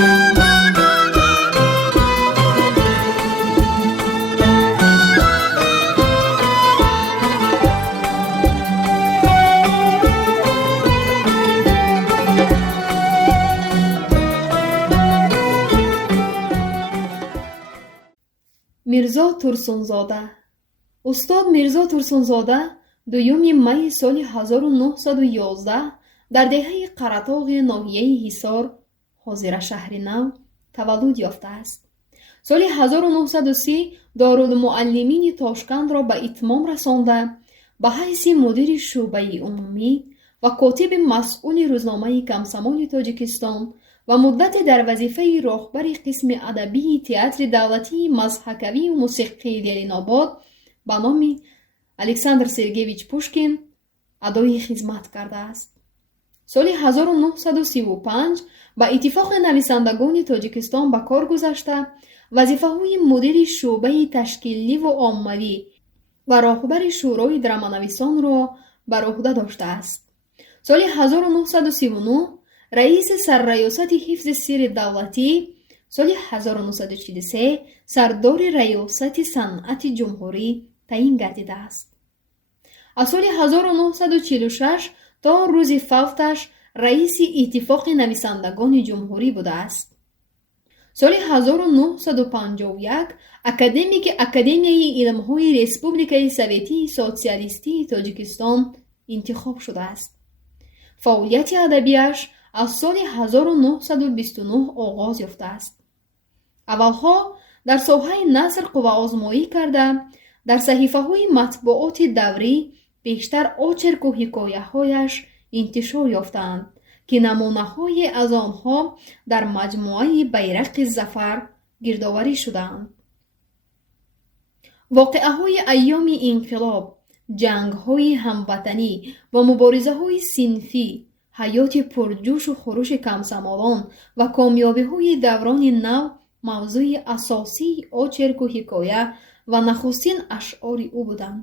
мирзо турсунзода. устод мирзо турсунзода 2 майи соли 1911 дар деҳаи қаратоғи ноҳияи ҳисор ҳозирашаҳри нав таваллуд ёфтааст. соли 1930 Дорулмуаллимини Тошкандро ба итмом расонда, ба ҳайси мудири шуъбаи умумӣ ва котиби масъули рӯзномаи Комсомоли Тоҷикистон ва муддате дар вазифаи роҳбари қисми адабии театри давлатии Мазҳакавию мусиқии Лелинобод ба номи Александр Сергеевич Пушкин адои хизмат кардааст. соли 1935 ба Иттифоқи нависандагони Тоҷикистон ба кор гузашта, вазифаҳои мудири шуъбаи ташкиливу оммавӣ ва роҳбари шӯрои драманависонро бар уҳда доштааст. соли 1939 раиси сарраёсати ҳифзи сирри давлатӣ, соли 1943 сардори раёсати санъати ҷумҳурӣ таъин гардидааст. аз соли 1946 то рӯзи фавташ раиси Иттифоқи нависандагони ҷумҳурӣ будааст. соли 1951 академики Академияи илмҳои Республикаи Советии Социалистии Тоҷикистон интихоб шудааст. фаъолияти адабиаш аз соли 1929 оғоз ёфтааст. аввалҳо дар соҳаи наср қувваозмоӣ карда, дар саҳифаҳои матбуоти даврӣ бештар очерку ҳикояҳояш интишор ёфтаанд, ки намунаҳое аз онҳо дар маҷмӯаи Байрақи зафар гирдоварӣ шудаанд. воқеаҳои айёми инқилоб, ҷангҳои ҳамватанӣ ва муборизаҳои синфӣ, ҳаёти пурҷӯшу хуруши комсомолон ва комёбиҳои даврони нав мавзӯи асосии очерку ҳикоя ва нахустин ашъори ӯ буданд.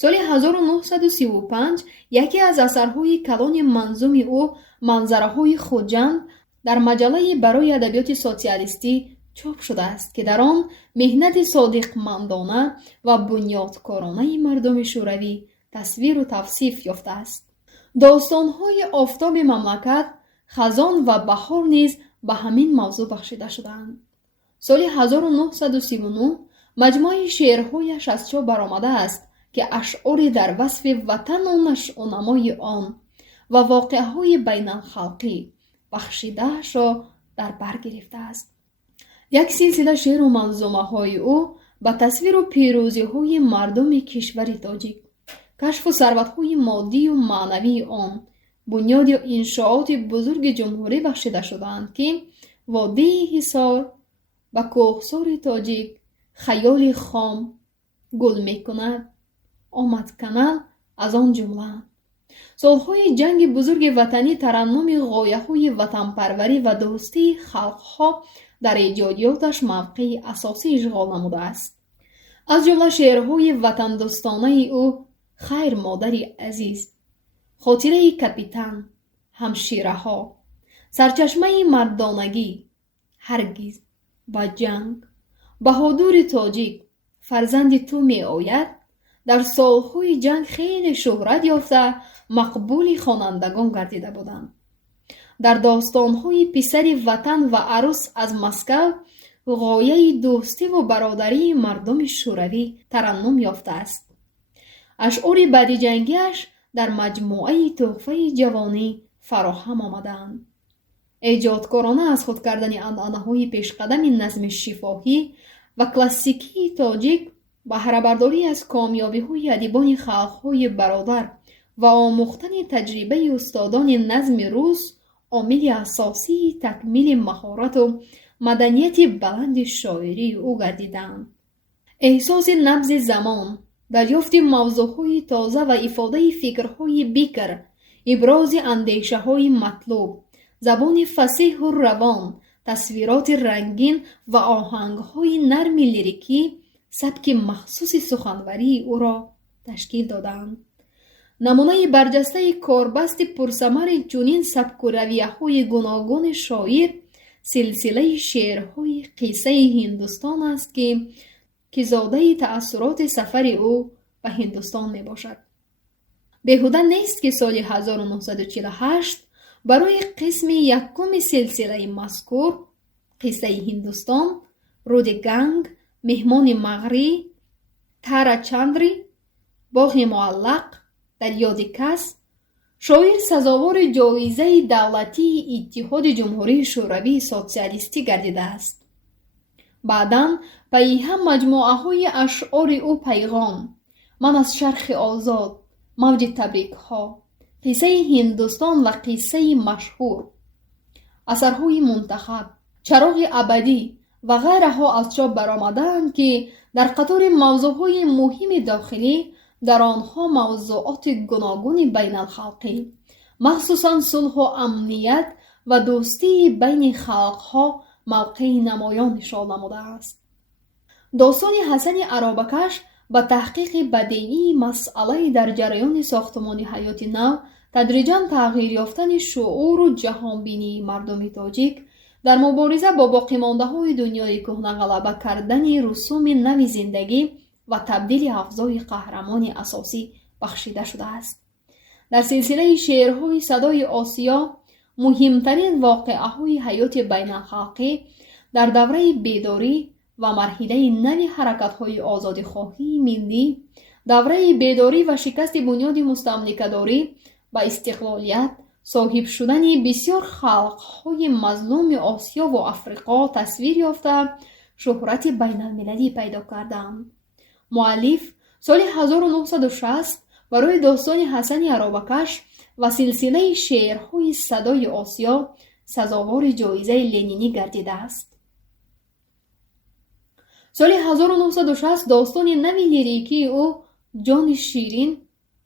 соли 1935 яке аз асарҳои калони манзуми ӯ «Манзараҳои Хуҷанд» дар маҷаллаи барои адабиёти социалистӣ чоп шудааст, ки дар он меҳнати содиқмандона ва бунёдкоронаи мардуми шӯравӣ тасвиру тавсиф ёфтааст. достонҳои офтоби мамлакат, хазон ва баҳор низ ба ҳамин мавзӯъ бахшида шудаанд. соли 1939 маҷмӯаи шеърҳояш аз чоп баромадааст, ки ашъори дар васфи ватану нашъунамои он ва воқеаҳои байналхалқӣ бахшидаашро дар бар гирифтааст. як силсила шеъру манзумаҳои ӯ ба тасвиру пирӯзиҳои мардуми кишвари тоҷик, кашфу сарватҳои моддию маънавии он, бунёди иншооти бузурги ҷумҳурӣ бахшида шудаанд, ки водии ҳисор ба кӯҳсори тоҷик хаёли хом гул мекунад, омадканал аз он ҷумлаанд. солҳои ҷанги бузурги ватанӣ тараннуми ғояҳои ватанпарварӣ ва дӯстии халқҳо дар эҷодиёташ мавқеи асосӣ ишғол намудааст. аз ҷумла шеърҳои ватандӯстонаи ӯ «Хайр, модари азиз», «Хотираи капитан», «Ҳамшираҳо», «Сарчашмаи мардонагӣ», «Ҳаргиз», «Ба ҷанг», «Баҳодури тоҷик», «Фарзанди ту меояд» дар солҳои ҷанг хеле шӯҳрат ёфта мақбули хонандагон гардида буданд. дар достонҳои писари ватан ва арӯс аз Москав ғояи дӯстиву бародарии мардуми шӯравӣ тараннум ёфтааст. ашъори баъдиҷангиаш дар маҷмӯаи тӯҳфаи ҷавонӣ фароҳам омадаанд. эҷодкорона аз худ кардани анъанаҳои пешқадами назми шифоҳӣ ва классикии тоҷик, баҳрабардорӣ аз комёбиҳои адибони халқҳои бародар ва омӯхтани таҷрибаи устодони назми рус омили асосии такмили маҳорату маданияти баланди шоирии ӯ гардиданд. эҳсоси набзи замон, дарёфти мавзӯъҳои тоза ва ифодаи фикрҳои бикр, ибрози андешаҳои матлуб, забони фасеҳу равон, тасвироти рангин ва оҳангҳои нарми лирикӣ сабки махсуси суханварии ӯро ташкил доданд. намунаи барҷастаи корбасти пурсамари чунин сабку равияҳои гуногуни шоир سلسله شعرهای قصه هندوستان است که زاده تأثیرات سفر او به هندوستان می باشد. بیهوده نیست که سال 1948 برای قسم یکم سلسله مذکور قصه هندوستان، رود گنگ، مهمان مغری، تارا چندری، باغ معلق، در یاد کس، شاعر سزاوار جایزه دولتی اتحاد جمهوری شوروی سوسیالیستی گردیده است. بعداً پی هم مجموعه های اشعار او پیغام، من از شرق آزاد، موج تبریک ها، قصه هندوستان و قصه مشهور، اثرهای منتخب، چراغ ابدی و غیره ها از چاپ برآمدند که در قطار موضوعهای مهم داخلی در آنها موضوعات گوناگون بین الخلقی، مخصوصاً صلح و امنیت و دوستی بین خلقها موقع نمایان نشان نموده است. داستان حسن عرابکش با تحقیق بدیعی مسئله در جریان ساختمان حیات نو تدریجاً تغییر یافتن شعور و جهانبینی مردم تاجیک در مبارزه با باقی مانده های دنیای کهنه غلبه کردن رسوم نوی زندگی و تبدیل افزای قهرمان اساسی بخشیده شده است. در سلسله شعرهای صدای آسیا مهمترین واقعه های حیات بین الخلقی در دوره بیداری و مرحله نوی حرکت های آزادی خواهی ملی، دوره بیداری و شکست بنیاد مستملکه‌داری و استقلالیت، صاحب شدن بسیار خلق‌های مظلوم آسیا و افریقا تصویر یافته شهرت بین المللی پیدا کردند. مؤلف سال 1960 برای داستان حسن عرابکش و سلسله شعرهای صدای آسیا سزاوار جایزه لنینی گردیده است. سال 1960 داستان نوی لیریکی او جان شیرین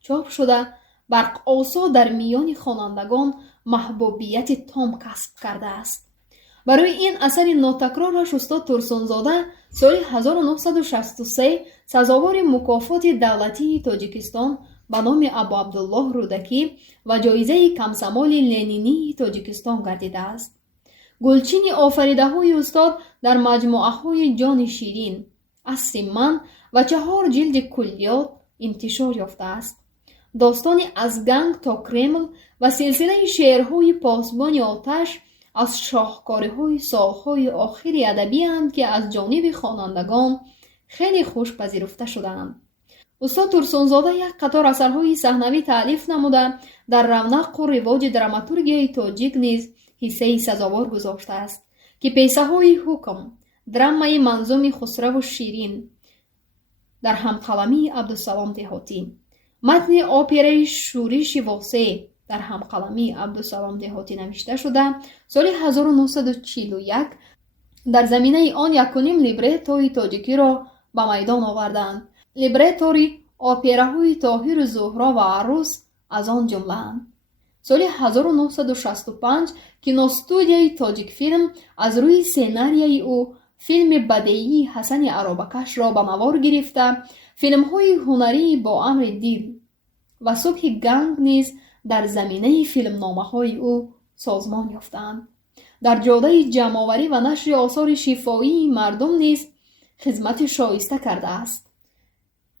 چاپ شده برق آسا در میان خوانندگان محبوبیت تام کسب کرده است. برای این اثر ناتکرارش استاد ترسونزاده سال 1963 سزاوار مکافات دولتی تاجیکستان به نام ابو عبدالله رودکی و جایزه کمسمال لنینی تاجیکستان گردیده است. گلچین آفریده های استاد در مجموعه های جان شیرین، عصر من و 4 جلد کلیات انتشار یافته است. داستان از گنگ تا کرمل و سلسله شعرهای پاسبان آتش از شاهکارهای سالهای آخر ادبی اند که از جانب خوانندگان خیلی خوش پذیرفته شدند. استاد ترسونزاده یک قطار اثرهای صحنوی تألیف نموده در رونق و رواج دراماتورگی تاجیک نیز حصه سزاوار گذاشته است که پیسه های حکم، درامای منظوم خسرو و شیرین در همقلمی عبدالسلام دهاتی، متن اپرای شورش واسع در همقلمی عبدالسلام دهاتی نوشته شده سال 1941 در زمینه آن 1.5 لیبرتوی تاجیکی را به میدان آوردند. لیبرتوی اپراهای طاهر زهرا و عروس از آن جمله‌اند. سال 1965 کینوستودیوی تاجیک فیلم از روی سناریوی او فیلم بدیعی حسن عرابکش را به نوار گرفته فیلم‌های هنری با امر دیل و صبح گنگ نیز در زمینه فیلمنامه‌های او سازمان یافتند. در جاده جمع‌آوری و نشر آثار شفاهی مردم نیز خدمت شایسته کرده است.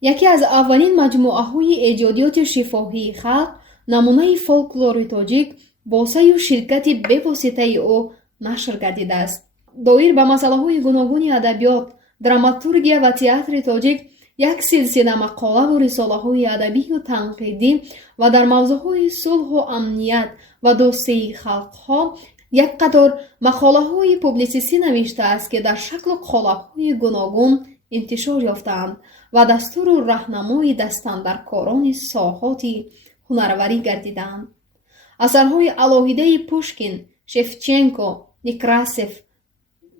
یکی از اولین مجموعه‌های ایجادیات شفاهی خلق نمونه فولکلور تاجیک با سعی و شرکت بواسطه او نشر گردیده است. دایر به مسائل گوناگون ادبیات، دراماتورگی و تئاتر تاجیک یک سلسله مقاله و رساله‌های ادبی و تنقیدی و در موضوعهای صلح و امنیت و دوستی خلق‌ها یک قطار مقاله‌های پوبلیسیستی نوشته است که در شکل قالب‌های گوناگون انتشار یافتند و دستور و راهنمای دستاندرکاران ساحات هنروری گردیدند. اثرهای علاهیده پوشکین، شفچنکو، نیکراسف،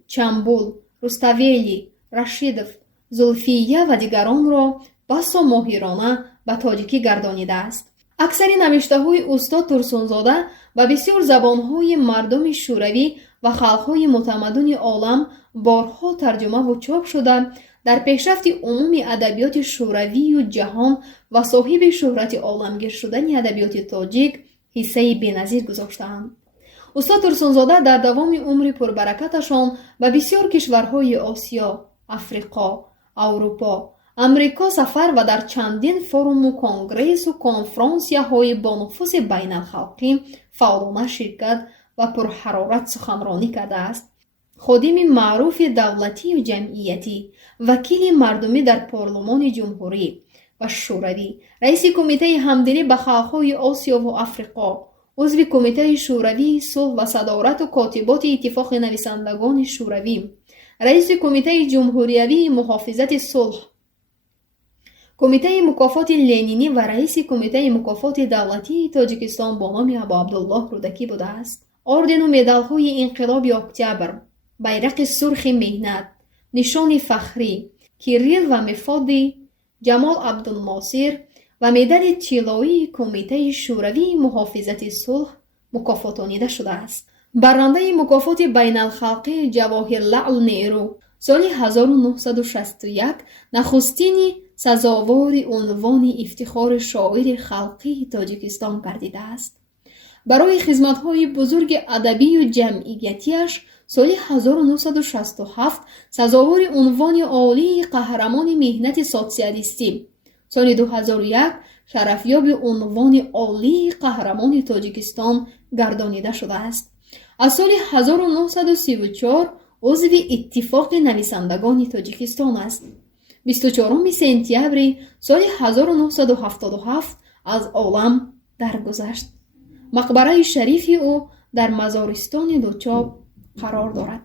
چامبول، روستاویلی، رشیدوف، زولفیه و دیگران را بسا ماهرانه به تاجیکی گردانیده است. اکثر نوشته‌های استاد ترسونزاده و بسیار زبان‌های مردم شوروی و خلق‌های متمدن عالم بارها ترجمه و چاپ شده در پیشرفت عمومی ادبیات شوروی و جهان و صاحب شهرت عالمگیر شدن ادبیات تاجیک حصه بی‌نظیر گذاشته‌اند. استاد ترسونزاده در دوام عمر پربرکتشان به بسیار کشورهای آسیا، افریقا، اروپا، امریکا سفر و در چندین فروم و کنگرس و کنفرانسیه‌های با نفوذ بین الخلقی فعالانه شرکت و پرحرارت سخنرانی کرده است. خادم معروف دولتی و جمعیتی، وکیل مردمی در پارلمان جمهوری و شوروی، رئیس کمیته همدلی به خلق‌های آسیا و افریقا، عضو کمیته شوروی صلح و صدارت و کاتبات اتفاق نویسندگان شوروی، رئیس کمیته جمهوریوی محافظت صلح، کمیته مکافات لنینی و رئیس کمیته مکافات دولتی تاجیکستان با نام ابا عبدالله رودکی بوده است. اردن و مدال‌های انقلاب اکتبر، بیرق سرخ مهنت، نشان فخری، کیریل و مفاد جمال عبدالناصر و مدال طلایی کمیته شوروی محافظت صلح مکافاتانیده شده است. برنده مکافات بین الخلقی جواهرلعل نهرو سال 1961 نخستین سزاوار عنوان افتخار شاعر خلقی تاجیکستان گردیده است. برای خدمت‌های بزرگ ادبی و جمعیتیش سال 1967 سزاوار عنوان عالی قهرمان مهنت سوسیالیستی، سال 2001 شرفیاب عنوان عالی قهرمان تاجیکستان گردانیده شده است. از سال 1934 عضو اتفاق نویسندگان تاجیکستان است. 24 سپتامبر سال 1977 از عالم درگذشت. مقبره شریف او در مزارستان دوچاب قرار دارد.